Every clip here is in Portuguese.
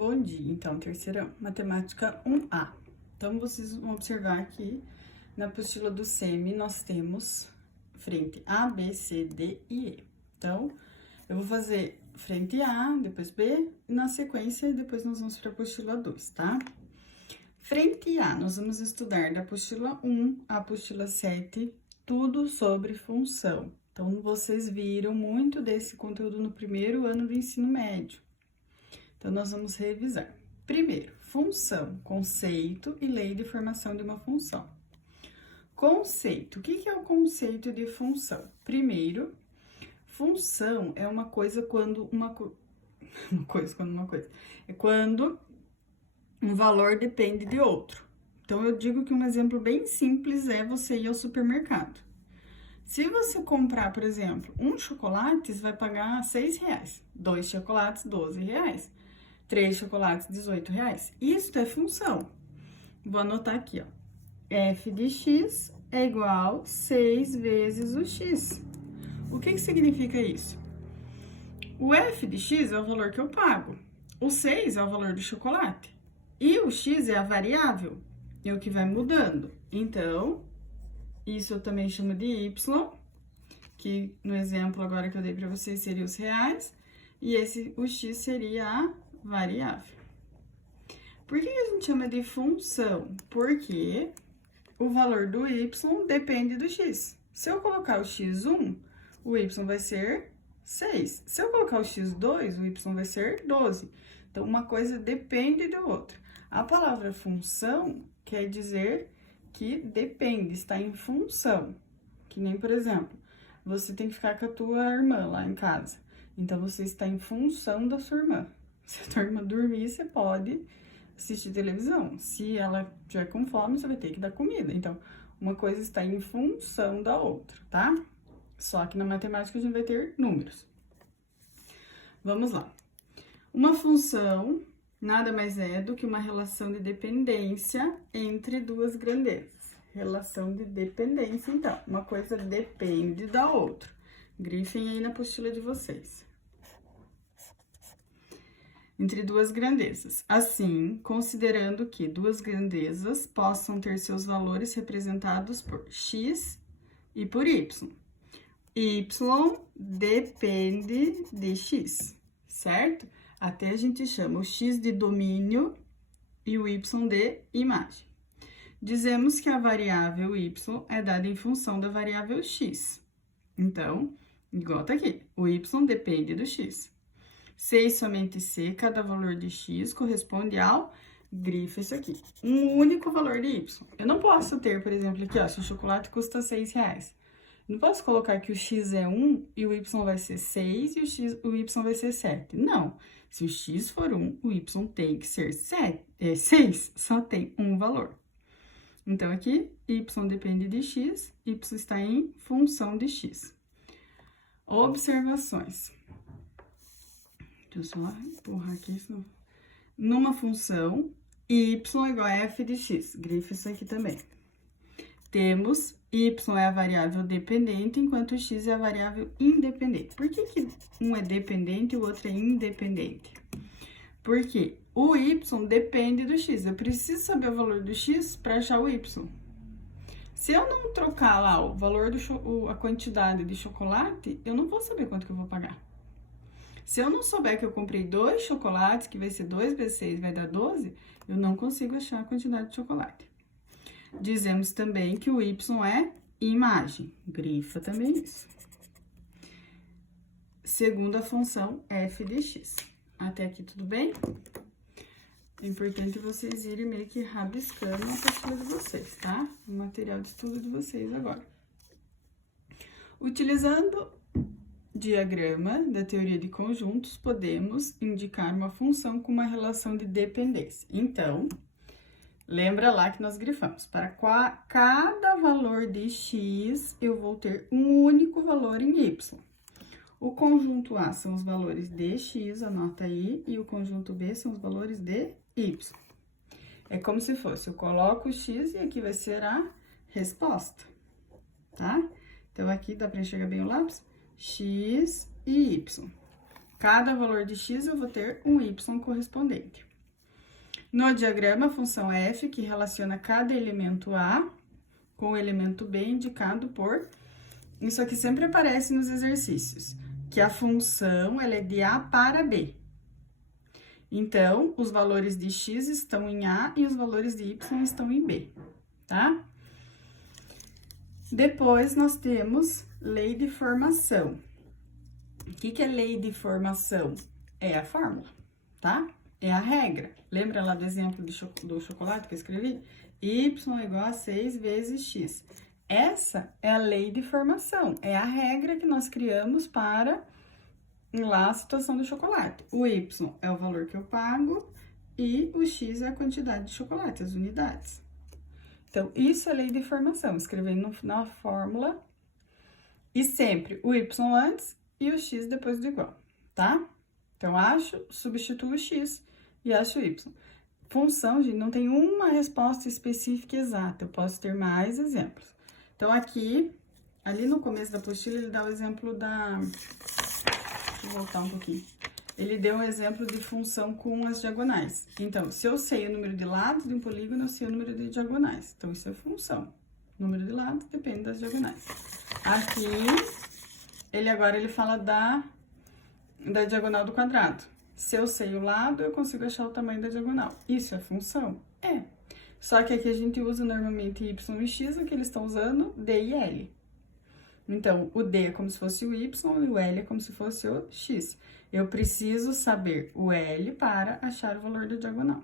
Bom dia. Então, terceira matemática 1A. Então, vocês vão observar que na apostila do SEMI nós temos frente A, B, C, D e E. Então, eu vou fazer frente A, depois B, e na sequência, depois nós vamos para a apostila 2, tá? Frente A, nós vamos estudar da apostila 1 à apostila 7, tudo sobre função. Então, vocês viram muito desse conteúdo no primeiro ano do ensino médio. Então, nós vamos revisar. Primeiro, função, conceito e lei de formação de uma função. Conceito, o que é o conceito de função? Primeiro, função é uma coisa quando é quando um valor depende de outro. Então, eu digo que um exemplo bem simples é você ir ao supermercado. Se você comprar, por exemplo, um chocolate, você vai pagar R$6. 2 chocolates, R$12. 3 chocolates, R$18. Isso é função. Vou anotar aqui, ó. F de x é igual a 6 vezes o x. O que significa isso? O f de x é o valor que eu pago. O 6 é o valor do chocolate. E o x é a variável, é o que vai mudando. Então, isso eu também chamo de y, que no exemplo agora que eu dei para vocês seria os reais. E o x seria a variável. Por que a gente chama de função? Porque o valor do y depende do x. Se eu colocar o x1, o y vai ser 6. Se eu colocar o x2, o y vai ser 12. Então, uma coisa depende da outra. A palavra função quer dizer que depende, está em função. Que nem, por exemplo, você tem que ficar com a tua irmã lá em casa. Então, você está em função da sua irmã. Se a tua irmã dormir, você pode assistir televisão. Se ela estiver com fome, você vai ter que dar comida. Então, uma coisa está em função da outra, tá? Só que na matemática a gente vai ter números. Vamos lá. Uma função nada mais é do que uma relação de dependência entre duas grandezas. Relação de dependência, então. Uma coisa depende da outra. Grifem aí na apostila de vocês. Entre duas grandezas. Assim, considerando que duas grandezas possam ter seus valores representados por x e por y. Y depende de x, certo? Até a gente chama o x de domínio e o y de imagem. Dizemos que a variável y é dada em função da variável x. Então, igual tá aqui, o y depende do x. C e somente C, cada valor de x corresponde ao, grifa isso aqui, um único valor de y. Eu não posso ter, por exemplo, aqui, ó, se o chocolate custa R$6. Não posso colocar que o x é 1 e o y vai ser 6 e o y vai ser 7. Não. Se o x for 1, o y tem que ser 6, só tem um valor. Então, aqui, y depende de x, y está em função de x. Observações. Deixa eu só empurrar aqui, senão... Numa função, y igual a f de x. Grifa isso aqui também. Temos y é a variável dependente, enquanto x é a variável independente. Por que um é dependente e o outro é independente? Porque o y depende do x. Eu preciso saber o valor do x para achar o y. Se eu não trocar lá o valor a quantidade de chocolate, eu não vou saber quanto que eu vou pagar. Se eu não souber que eu comprei 2 chocolates, que vai ser 2 vezes 6, vai dar 12, eu não consigo achar a quantidade de chocolate. Dizemos também que o y é imagem. Grifa também isso. Segunda função, f de x. Até aqui tudo bem? É importante vocês irem meio que rabiscando a apostila de vocês, tá? O material de estudo de vocês agora. Utilizando diagrama da teoria de conjuntos, podemos indicar uma função com uma relação de dependência. Então, lembra lá que nós grifamos. Para cada valor de x, eu vou ter um único valor em y. O conjunto A são os valores de x, anota aí, e o conjunto B são os valores de y. É como se fosse, eu coloco o x e aqui vai ser a resposta, tá? Então, aqui dá para enxergar bem o lápis? X e y. Cada valor de x eu vou ter um y correspondente. No diagrama, a função f, que relaciona cada elemento A com o elemento B indicado por... Isso aqui sempre aparece nos exercícios, que a função ela é de A para B. Então, os valores de x estão em A e os valores de y estão em B, tá? Depois, nós temos lei de formação. O que é lei de formação? É a fórmula, tá? É a regra. Lembra lá do exemplo do chocolate que eu escrevi? Y igual a 6 vezes x. Essa é a lei de formação, é a regra que nós criamos para lá a situação do chocolate. O y é o valor que eu pago e o x é a quantidade de chocolate, as unidades. Então, isso é lei de formação, escrevendo na fórmula e sempre o y antes e o x depois do igual, tá? Então, substituo o x e acho o y. Função, gente, não tem uma resposta específica exata, eu posso ter mais exemplos. Então, aqui, ali no começo da apostila, ele dá o exemplo da... Deixa eu voltar um pouquinho. Ele deu um exemplo de função com as diagonais. Então, se eu sei o número de lados de um polígono, eu sei o número de diagonais. Então, isso é função. O número de lados depende das diagonais. Aqui, ele fala da diagonal do quadrado. Se eu sei o lado, eu consigo achar o tamanho da diagonal. Isso é função? É. Só que aqui a gente usa normalmente y e x, aqui eles estão usando d e l. Então, o d é como se fosse o y e o l é como se fosse o x. Eu preciso saber o l para achar o valor da diagonal.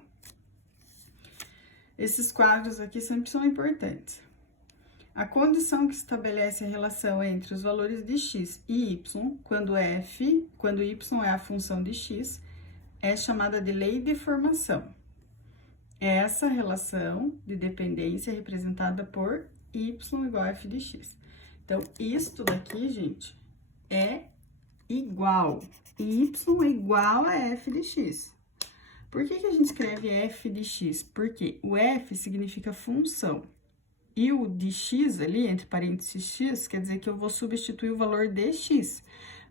Esses quadros aqui sempre são importantes. A condição que estabelece a relação entre os valores de x e y, quando y é a função de x, é chamada de lei de formação. Essa relação de dependência é representada por y igual a f de x. Então, isto daqui, gente, é igual. Y é igual a f de x. Por que a gente escreve f de x? Porque o f significa função. E o de x ali, entre parênteses x, quer dizer que eu vou substituir o valor de x.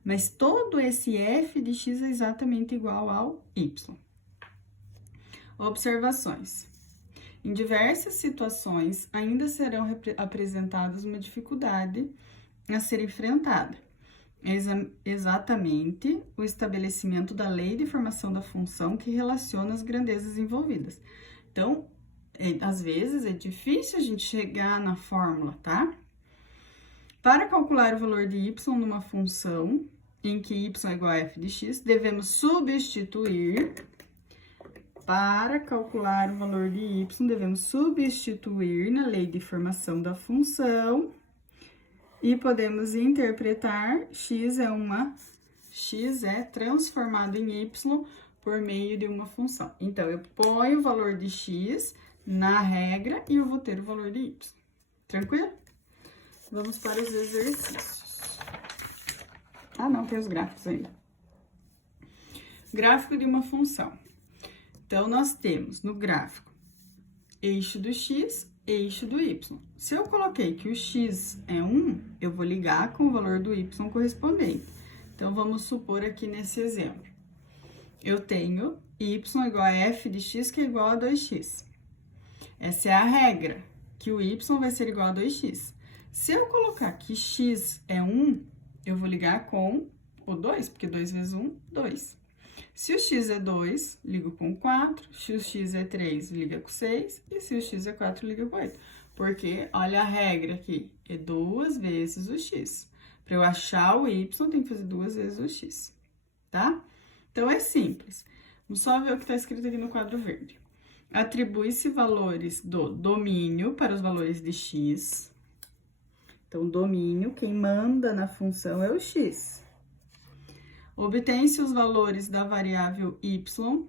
Mas todo esse f de x é exatamente igual ao y. Observações. Em diversas situações, ainda serão apresentadas uma dificuldade a ser enfrentada. É exatamente o estabelecimento da lei de formação da função que relaciona as grandezas envolvidas. Então, às vezes, é difícil a gente chegar na fórmula, tá? Para calcular o valor de y numa função em que y é igual a f de x, devemos substituir... Para calcular o valor de y, devemos substituir na lei de formação da função e podemos interpretar x é transformado em y por meio de uma função. Então, eu ponho o valor de x na regra e eu vou ter o valor de y. Tranquilo? Vamos para os exercícios. Ah, não, tem os gráficos ainda. Gráfico de uma função. Então, nós temos no gráfico eixo do x, eixo do y. Se eu coloquei que o x é 1, eu vou ligar com o valor do y correspondente. Então, vamos supor aqui nesse exemplo. Eu tenho y igual a f de x, que é igual a 2x. Essa é a regra, que o y vai ser igual a 2x. Se eu colocar que x é 1, eu vou ligar com o 2, porque 2 vezes 1, 2. Se o x é 2, ligo com 4. Se o x é 3, liga com 6. E se o x é 4, liga com 8. Porque, olha a regra aqui, é 2 vezes o x. Para eu achar o y, tem que fazer 2 vezes o x, tá? Então, é simples. Vamos só ver o que está escrito aqui no quadro verde. Atribui-se valores do domínio para os valores de x. Então, domínio, quem manda na função é o x. Obtém-se os valores da variável y,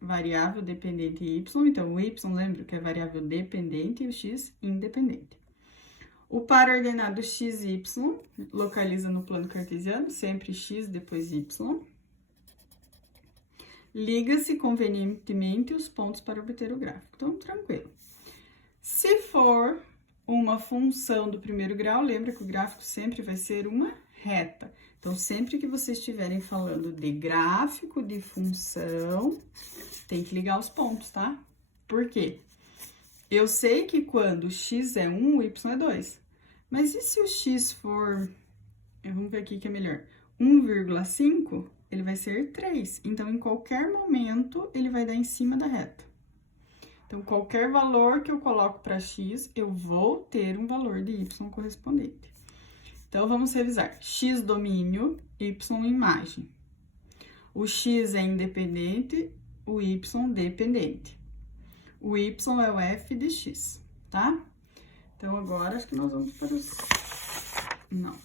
variável dependente y. Então, o y, lembra que é variável dependente e o x independente. O par ordenado x, y, localiza no plano cartesiano, sempre x, depois y. Liga-se convenientemente os pontos para obter o gráfico. Então, tranquilo. Se for uma função do primeiro grau, lembra que o gráfico sempre vai ser uma reta. Então, sempre que vocês estiverem falando de gráfico de função, tem que ligar os pontos, tá? Por quê? Eu sei que quando x é 1, o y é 2. Mas e se o x for, vamos ver aqui que é melhor, 1,5, ele vai ser 3. Então, em qualquer momento, ele vai dar em cima da reta. Então, qualquer valor que eu coloco para x, eu vou ter um valor de y correspondente. Então, vamos revisar. X domínio, y imagem. O x é independente, o y dependente. O y é o f de x, tá? Então, agora, acho que nós vamos para os... Não.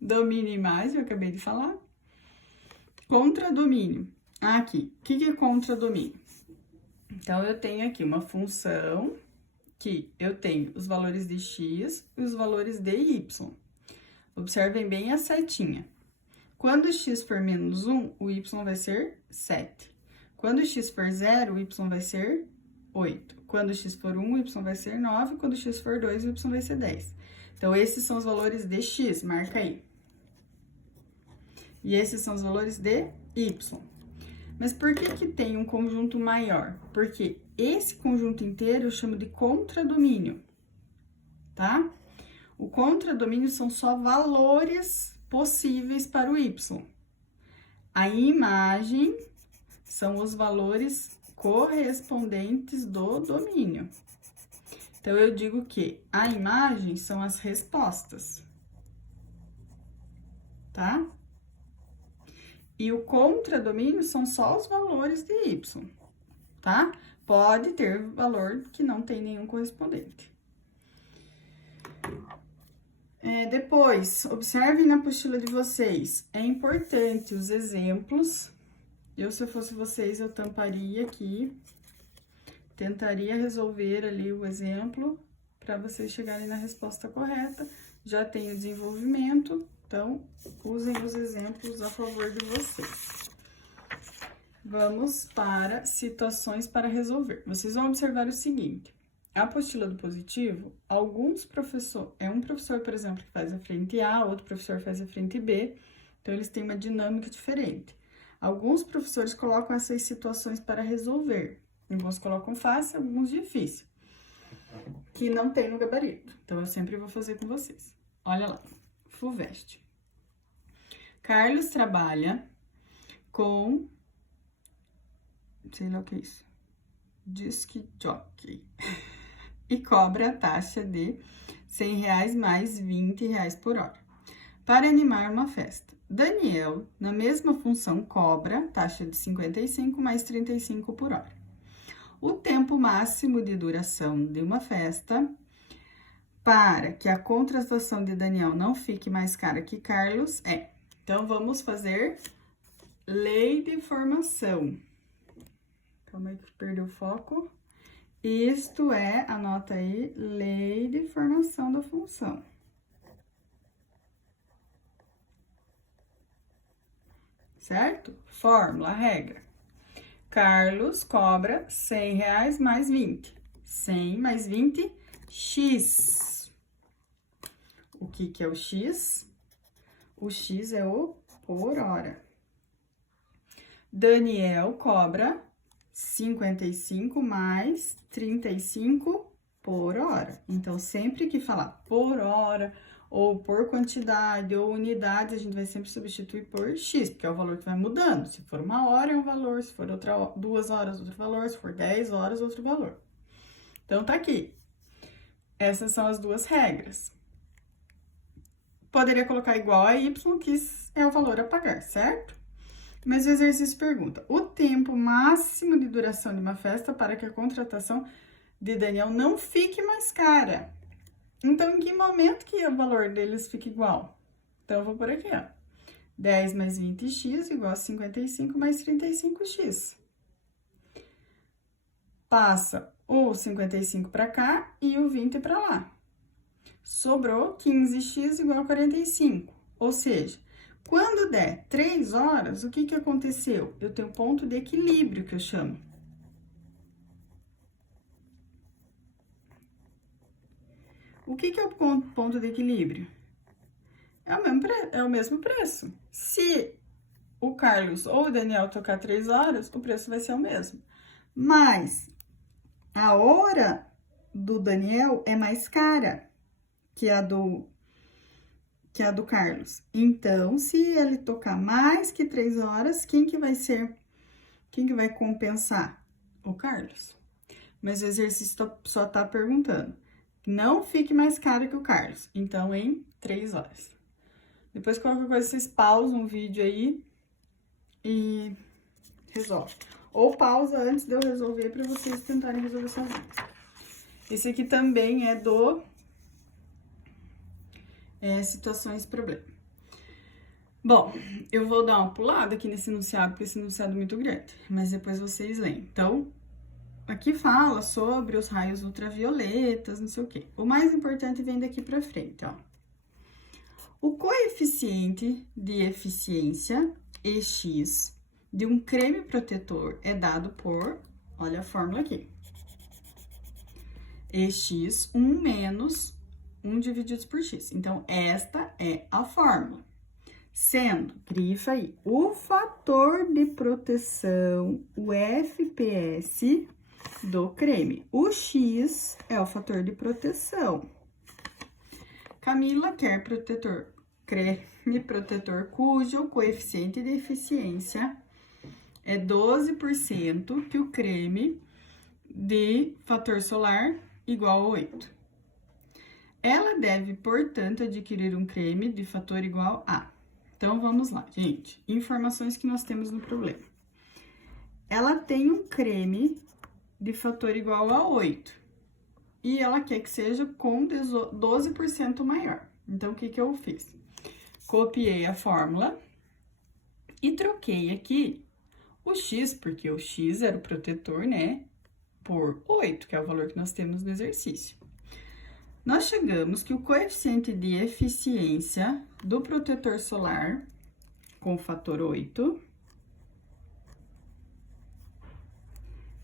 Domínio e imagem, eu acabei de falar. Contradomínio. Aqui, o que é contradomínio? Então, eu tenho aqui uma função que eu tenho os valores de x e os valores de y. Observem bem a setinha. Quando x for menos 1, o y vai ser 7. Quando x for 0, o y vai ser 8. Quando x for 1, o y vai ser 9. Quando x for 2, o y vai ser 10. Então, esses são os valores de x, marca aí. E esses são os valores de y. Mas por que que tem um conjunto maior? Porque esse conjunto inteiro eu chamo de contradomínio, tá? O contradomínio são só valores possíveis para o y. A imagem são os valores correspondentes do domínio. Então, eu digo que a imagem são as respostas, tá? E o contradomínio são só os valores de y, tá? Pode ter valor que não tem nenhum correspondente. Depois, observem na apostila de vocês. É importante os exemplos. Se eu fosse vocês, eu tamparia aqui. Tentaria resolver ali o exemplo para vocês chegarem na resposta correta. Já tem o desenvolvimento. Então, usem os exemplos a favor de vocês. Vamos para situações para resolver. Vocês vão observar o seguinte. A apostila do positivo, alguns professores... um professor, por exemplo, que faz a frente A, outro professor faz a frente B. Então, eles têm uma dinâmica diferente. Alguns professores colocam essas situações para resolver. Alguns colocam fácil, alguns difícil. Que não tem no gabarito. Então, eu sempre vou fazer com vocês. Olha lá. FUVEST. Carlos trabalha com, sei lá o que é isso, disc jockey, e cobra a taxa de R$100 mais R$20 por hora, para animar uma festa. Daniel, na mesma função, cobra taxa de 55 mais 35 por hora. O tempo máximo de duração de uma festa, para que a contratação de Daniel não fique mais cara que Carlos, é... Então, vamos fazer lei de formação. Calma aí que perdeu o foco. Isto é, anota aí, lei de formação da função. Certo? Fórmula, regra. Carlos cobra R$100 mais 20. 100 mais 20, x. O que é o x? O x é o por hora. Daniel cobra 55 mais 35 por hora. Então, sempre que falar por hora, ou por quantidade, ou unidade, a gente vai sempre substituir por x, porque é o valor que vai mudando. Se for 1 hora, é um valor. Se for 2 horas, outro valor. Se for 10 horas, outro valor. Então, tá aqui. Essas são as duas regras. Poderia colocar igual a y, que é o valor a pagar, certo? Mas o exercício pergunta: o tempo máximo de duração de uma festa para que a contratação de Daniel não fique mais cara. Então, em que momento que o valor deles fica igual? Então, eu vou por aqui, ó. 10 mais 20x igual a 55 mais 35x. Passa o 55 para cá e o 20 para lá. Sobrou 15x igual a 45. Ou seja, quando der 3 horas, o que aconteceu? Eu tenho ponto de equilíbrio, que eu chamo. O que é o ponto de equilíbrio? é o mesmo preço. Se o Carlos ou o Daniel tocar 3 horas, o preço vai ser o mesmo. Mas a hora do Daniel é mais cara que a do Carlos. Então, se ele tocar mais que 3 horas, quem que vai compensar? O Carlos. Mas o exercício só tá perguntando. Não fique mais caro que o Carlos. Então, em 3 horas. Depois, qualquer coisa, vocês pausam o vídeo aí e resolve. Ou pausa antes de eu resolver para vocês tentarem resolver sozinhos. Esse aqui também é do situações problema. Bom, eu vou dar uma pulada aqui nesse enunciado, porque esse enunciado é muito grande, mas depois vocês leem. Então, aqui fala sobre os raios ultravioletas, não sei o quê. O mais importante vem daqui pra frente, ó. O coeficiente de eficiência, EX, de um creme protetor é dado por, olha a fórmula aqui, EX, 1 menos 1 dividido por X. Então, esta é a fórmula. Sendo, grifa aí, o fator de proteção, o FPS do creme. O X é o fator de proteção. Camila quer creme protetor cujo coeficiente de eficiência é 12%, que o creme de fator solar igual a 8. Ela deve, portanto, adquirir um creme de fator igual a... Então, vamos lá, gente. Informações que nós temos no problema. Ela tem um creme de fator igual a 8. E ela quer que seja com 12% maior. Então, o que que eu fiz? Copiei a fórmula e troquei aqui o X, porque o X era o protetor, né? Por 8, que é o valor que nós temos no exercício. Nós chegamos que o coeficiente de eficiência do protetor solar com o fator 8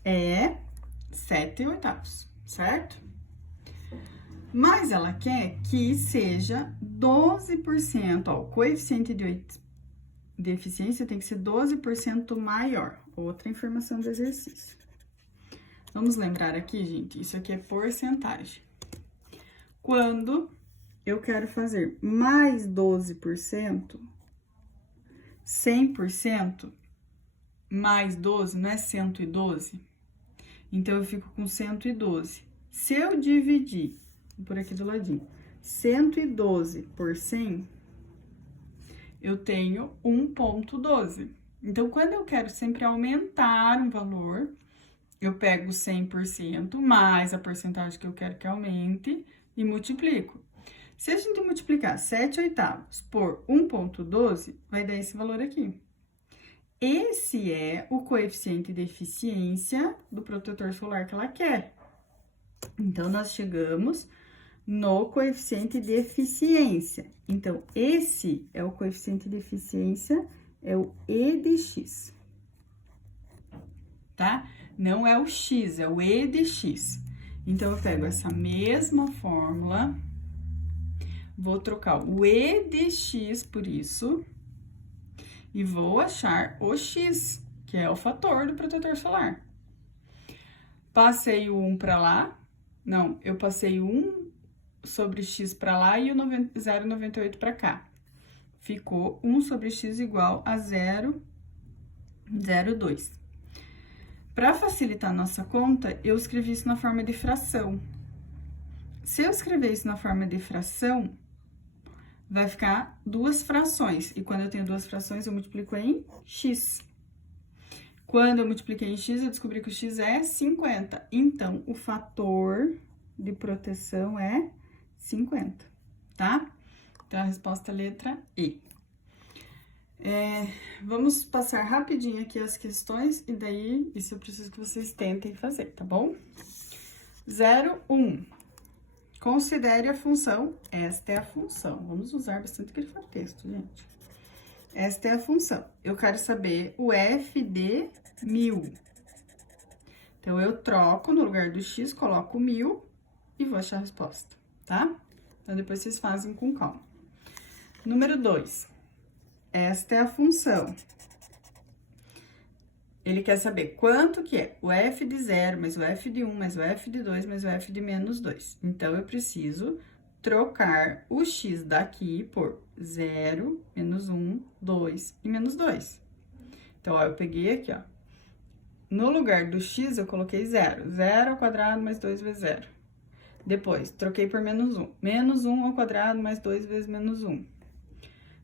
é 7/8, certo? Mas ela quer que seja 12%, ó, o coeficiente de eficiência tem que ser 12% maior. Outra informação do exercício. Vamos lembrar aqui, gente, isso aqui é porcentagem. Quando eu quero fazer mais 12%, 100%, mais 12, não é 112? Então, eu fico com 112. Se eu dividir, por aqui do ladinho, 112 por 100, eu tenho 1,12. Então, quando eu quero sempre aumentar um valor, eu pego 100% mais a porcentagem que eu quero que aumente e multiplico. Se a gente multiplicar 7/8 por 1,12, vai dar esse valor aqui. Esse é o coeficiente de eficiência do protetor solar que ela quer. Então, nós chegamos no coeficiente de eficiência. Então, esse é o coeficiente de eficiência, é o E de X. Tá? Não é o X, é o E de X. Então, eu pego essa mesma fórmula, vou trocar o E de X por isso, e vou achar o X, que é o fator do protetor solar. Passei o 1 para lá, não, eu passei o 1 sobre X para lá e o 0,98 para cá. Ficou 1 sobre X igual a 0,02. Para facilitar a nossa conta, eu escrevi isso na forma de fração. Se eu escrever isso na forma de fração, vai ficar 2 frações. E quando eu tenho 2 frações, eu multiplico em X. Quando eu multipliquei em X, eu descobri que o X é 50. Então, o fator de proteção é 50, tá? Então, a resposta é a letra E. Vamos passar rapidinho aqui as questões, e daí, isso eu preciso que vocês tentem fazer, tá bom? 0,1. Considere a função, esta é a função. Vamos usar bastante grafotexto, gente. Esta é a função. Eu quero saber o F de 1000. Então, eu troco no lugar do X, coloco 1000 e vou achar a resposta, tá? Então, depois vocês fazem com calma. Número 2. Esta é a função. Ele quer saber quanto que é o f de 0, mais o f de 1, mais o f de 2, mais o f de menos 2. Então, eu preciso trocar o x daqui por 0, menos 1, 2 e menos 2. Então, ó, eu peguei aqui, ó. No lugar do x, eu coloquei 0. 0 ao quadrado mais 2 vezes 0. Depois, troquei por menos 1. Menos 1 ao quadrado mais 2 vezes menos 1.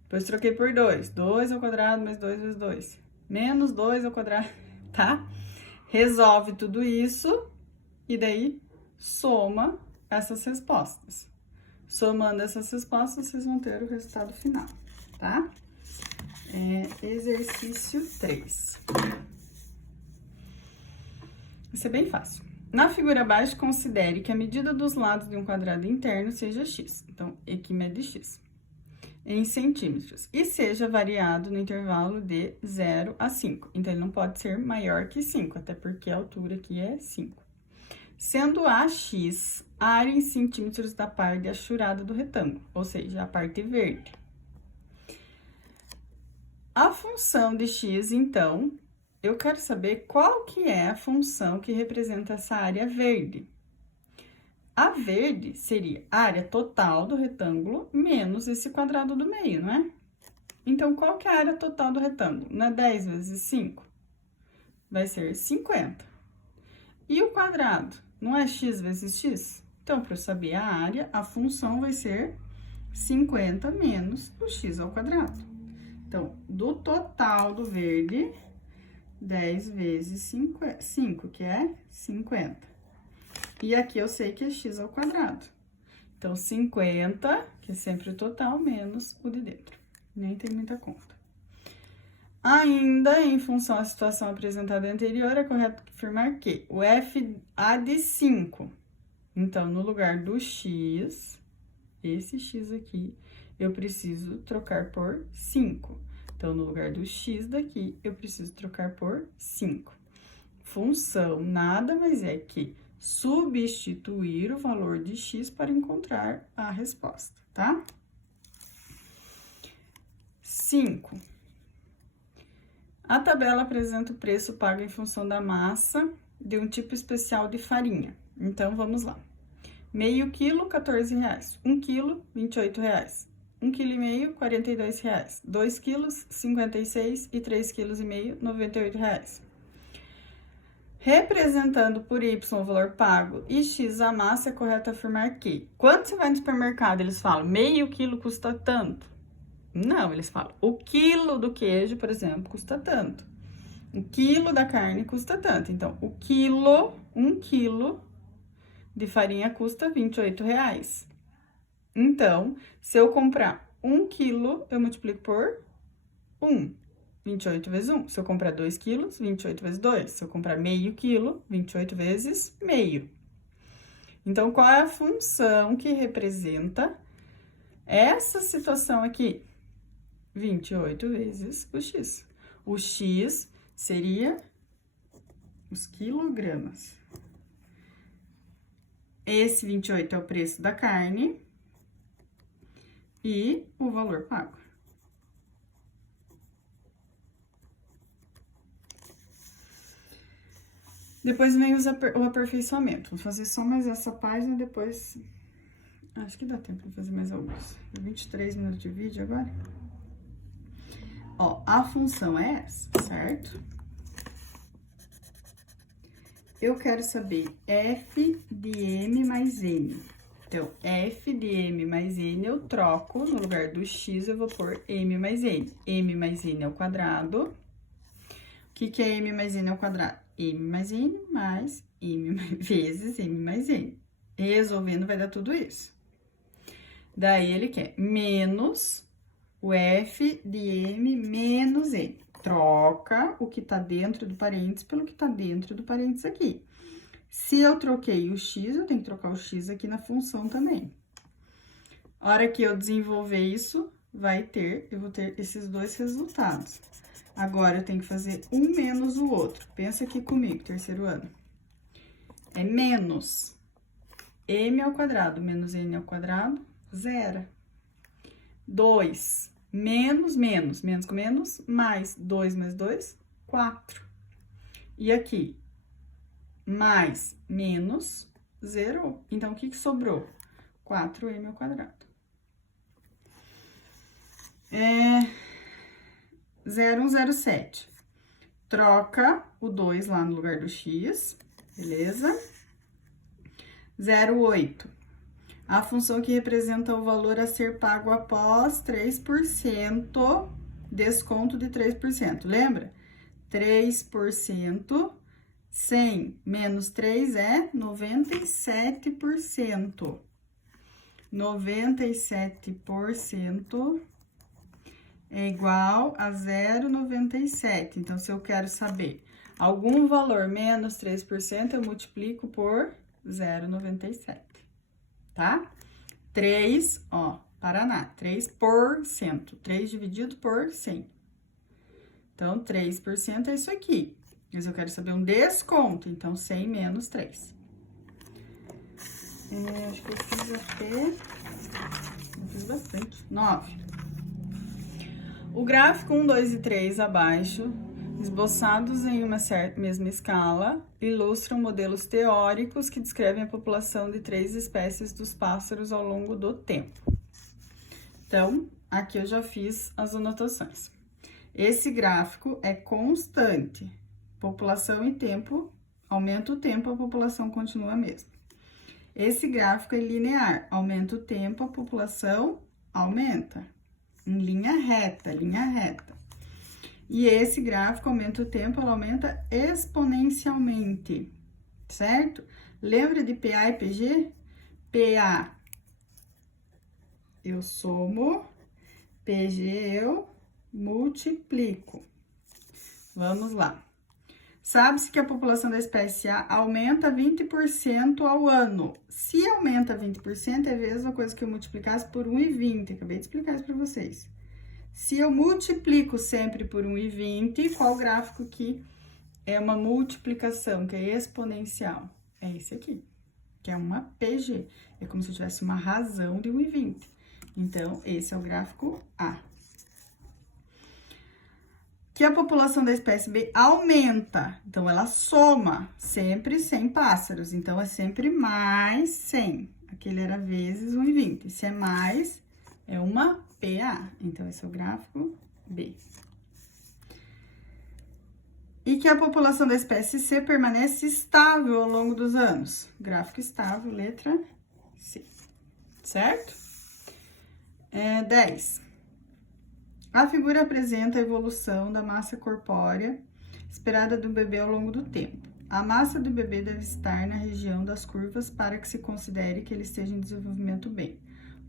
Depois, troquei por 2. 2 ao quadrado mais 2 vezes 2. Menos 2 ao quadrado, tá? Resolve tudo isso e daí soma essas respostas. Somando essas respostas, vocês vão ter o resultado final, tá? Exercício 3. Isso é bem fácil. Na figura abaixo, considere que a medida dos lados de um quadrado interno seja x. Então, aqui mede x. Em centímetros, e seja variado no intervalo de 0 a 5. Então, ele não pode ser maior que 5, até porque a altura aqui é 5. Sendo AX a área em centímetros da parte achurada do retângulo, ou seja, a parte verde. A função de x, então, eu quero saber qual que é a função que representa essa área verde. A verde seria a área total do retângulo menos esse quadrado do meio, não é? Então, qual que é a área total do retângulo? Não é 10 vezes 5? Vai ser 50. E o quadrado? Não é x vezes x? Então, para eu saber a área, a função vai ser 50 menos o x ao quadrado. Então, do total do verde, 10 vezes 5, que é 50. E aqui eu sei que é x ao quadrado. Então, 50, que é sempre o total, menos o de dentro. Nem tem muita conta. Ainda, em função à situação apresentada anterior, é correto afirmar que o f há de 5. Então, no lugar do x, esse x aqui, eu preciso trocar por 5. Então, no lugar do x daqui, eu preciso trocar por 5. Função nada mais é que substituir o valor de x para encontrar a resposta, tá? 5. A tabela apresenta o preço pago em função da massa de um tipo especial de farinha. Então, vamos lá. Meio quilo, R$14. 1 quilo, R$28. 1,5 kg, R$42. 2 quilos, R$56. E 3,5 kg, R$98. Representando por y o valor pago e x a massa, é correto afirmar que, quando você vai no supermercado, eles falam, meio quilo custa tanto. Não, eles falam, o quilo do queijo, por exemplo, custa tanto. O quilo da carne custa tanto. Então, o quilo, 1 quilo de farinha custa R$28. Então, se eu comprar 1 quilo, eu multiplico por 1. 28 vezes 1. Se eu comprar 2 quilos, 28 vezes 2. Se eu comprar meio quilo, 28 vezes meio. Então, qual é a função que representa essa situação aqui? 28 vezes o x. O x seria os quilogramas. Esse 28 é o preço da carne e o valor pago. Depois vem o aperfeiçoamento. Vou fazer só mais essa página, depois... Acho que dá tempo de fazer mais alguns. 23 minutos de vídeo agora. Ó, a função é essa, certo? Eu quero saber f de m mais n. Então, f de m mais n eu troco, no lugar do x eu vou pôr m mais n. M mais n ao quadrado. O que é m mais n ao quadrado? M mais n mais m vezes m mais n. Resolvendo vai dar tudo isso. Daí, ele quer menos o f de m menos n. Troca o que tá dentro do parênteses pelo que tá dentro do parênteses aqui. Se eu troquei o x, eu tenho que trocar o x aqui na função também. A hora que eu desenvolver isso, eu vou ter esses dois resultados. Agora, eu tenho que fazer um menos o outro. Pensa aqui comigo, terceiro ano. É menos m ao quadrado menos n ao quadrado, zero. 2, menos, menos com menos, mais 2 mais 2, 4. E aqui, mais, menos, zerou. Então, o que que sobrou? 4m ao quadrado. 0,107. Troca o 2 lá no lugar do x, beleza? 0,8. A função que representa o valor a ser pago após 3%, desconto de 3%, lembra? 3%, 100 menos 3 é 97%. 97% é igual a 0,97. Então, se eu quero saber algum valor menos 3%, eu multiplico por 0,97, tá? 3, ó, Paraná, 3%. 3 dividido por 100. Então, 3% é isso aqui. Mas eu quero saber um desconto, então 100 menos 3. Acho que eu fiz até... Eu fiz bastante. 9. O gráfico 1, 2 e 3 abaixo, esboçados em uma mesma escala, ilustram modelos teóricos que descrevem a população de 3 espécies dos pássaros ao longo do tempo. Então, aqui eu já fiz as anotações. Esse gráfico é constante. População e tempo, aumenta o tempo, a população continua a mesma. Esse gráfico é linear, aumenta o tempo, a população aumenta. Em linha reta, linha reta. E esse gráfico aumenta o tempo, ela aumenta exponencialmente, certo? Lembra de PA e PG? PA, eu somo, PG, eu multiplico. Vamos lá. Sabe-se que a população da espécie A aumenta 20% ao ano. Se aumenta 20%, é a mesma coisa que eu multiplicasse por 1,20. Acabei de explicar isso para vocês. Se eu multiplico sempre por 1,20, qual gráfico que é uma multiplicação, que é exponencial? É esse aqui, que é uma PG. É como se eu tivesse uma razão de 1,20. Então, esse é o gráfico A. Que a população da espécie B aumenta, então ela soma sempre 100 pássaros, então é sempre mais 100. Aquele era vezes 1,20. Se é mais, é uma PA. Então, esse é o gráfico B. E que a população da espécie C permanece estável ao longo dos anos. Gráfico estável, letra C. Certo? 10. A figura apresenta a evolução da massa corpórea esperada do bebê ao longo do tempo. A massa do bebê deve estar na região das curvas para que se considere que ele esteja em desenvolvimento bem.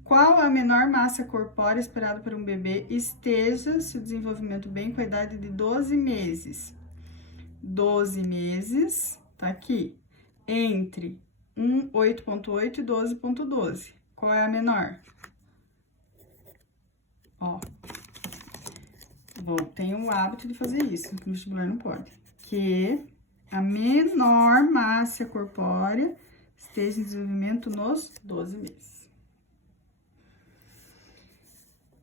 Qual a menor massa corpórea esperada para um bebê esteja se desenvolvimento bem com a idade de 12 meses? 12 meses, tá aqui, entre 8,8 e 12,12. Qual é a menor? Ó. Bom, tenho o hábito de fazer isso, no vestibular não pode. Que a menor massa corpórea esteja em desenvolvimento nos 12 meses.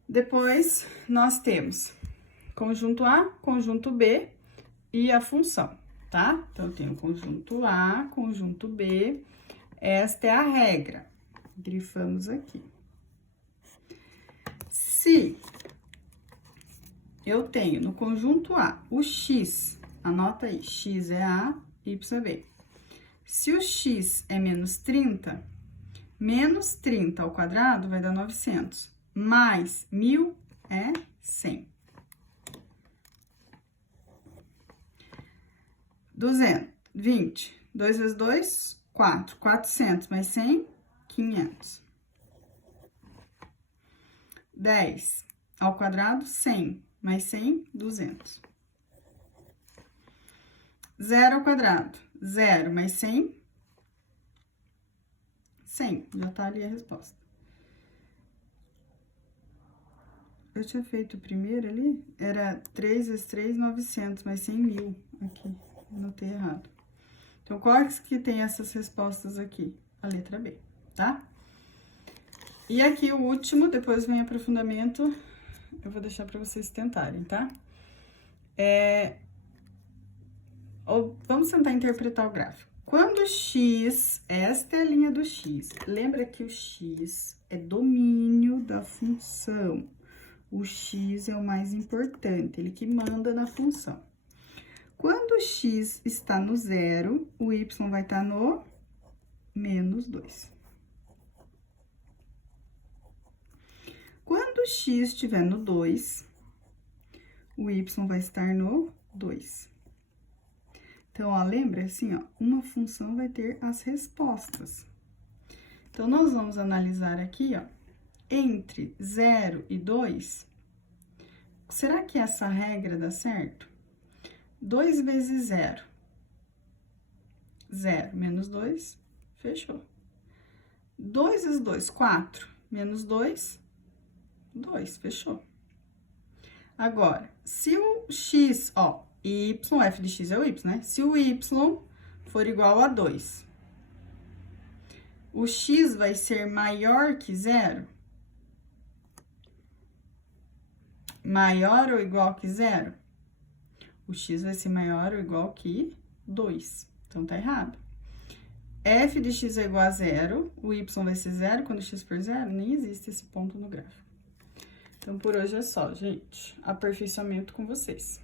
Depois, nós temos conjunto A, conjunto B e a função, tá? Então, eu tenho conjunto A, conjunto B, esta é a regra. Grifamos aqui. Se eu tenho no conjunto A o x, anota aí, x é A, y é B. Se o x é menos 30, menos 30 ao quadrado vai dar 900, mais 1.000 é 100. 220, 2 vezes 2, 4. 400 mais 100, 500. 10 ao quadrado, 100. Mais 100, 200. 0 ao quadrado, 0 mais 100, 100. Já tá ali a resposta. Eu tinha feito o primeiro ali, era 3 vezes 3, 900, mais 100 mil. Aqui, anotei errado. Então, qual que tem essas respostas aqui? A letra B, tá? E aqui o último, depois vem aprofundamento, eu vou deixar para vocês tentarem, tá? Vamos tentar interpretar o gráfico. Quando x, esta é a linha do x, lembra que o x é domínio da função. O x é o mais importante, ele que manda na função. Quando o x está no zero, o y vai estar no menos 2. Quando o x estiver no 2, o y vai estar no 2. Então, ó, lembra assim, ó, uma função vai ter as respostas. Então, nós vamos analisar aqui, ó, entre 0 e 2, será que essa regra dá certo? 2 vezes 0, 0 menos 2, fechou. 2 vezes 2, 4, menos 2, 2, fechou. Agora, se o x, ó, y, f de x é o y, né? Se o y for igual a 2, o x vai ser maior que 0? Maior ou igual que 0? O x vai ser maior ou igual que 2. Então, tá errado. F de x é igual a 0, o y vai ser 0, quando x for 0, nem existe esse ponto no gráfico. Então, por hoje é só, gente. Aperfeiçoamento com vocês.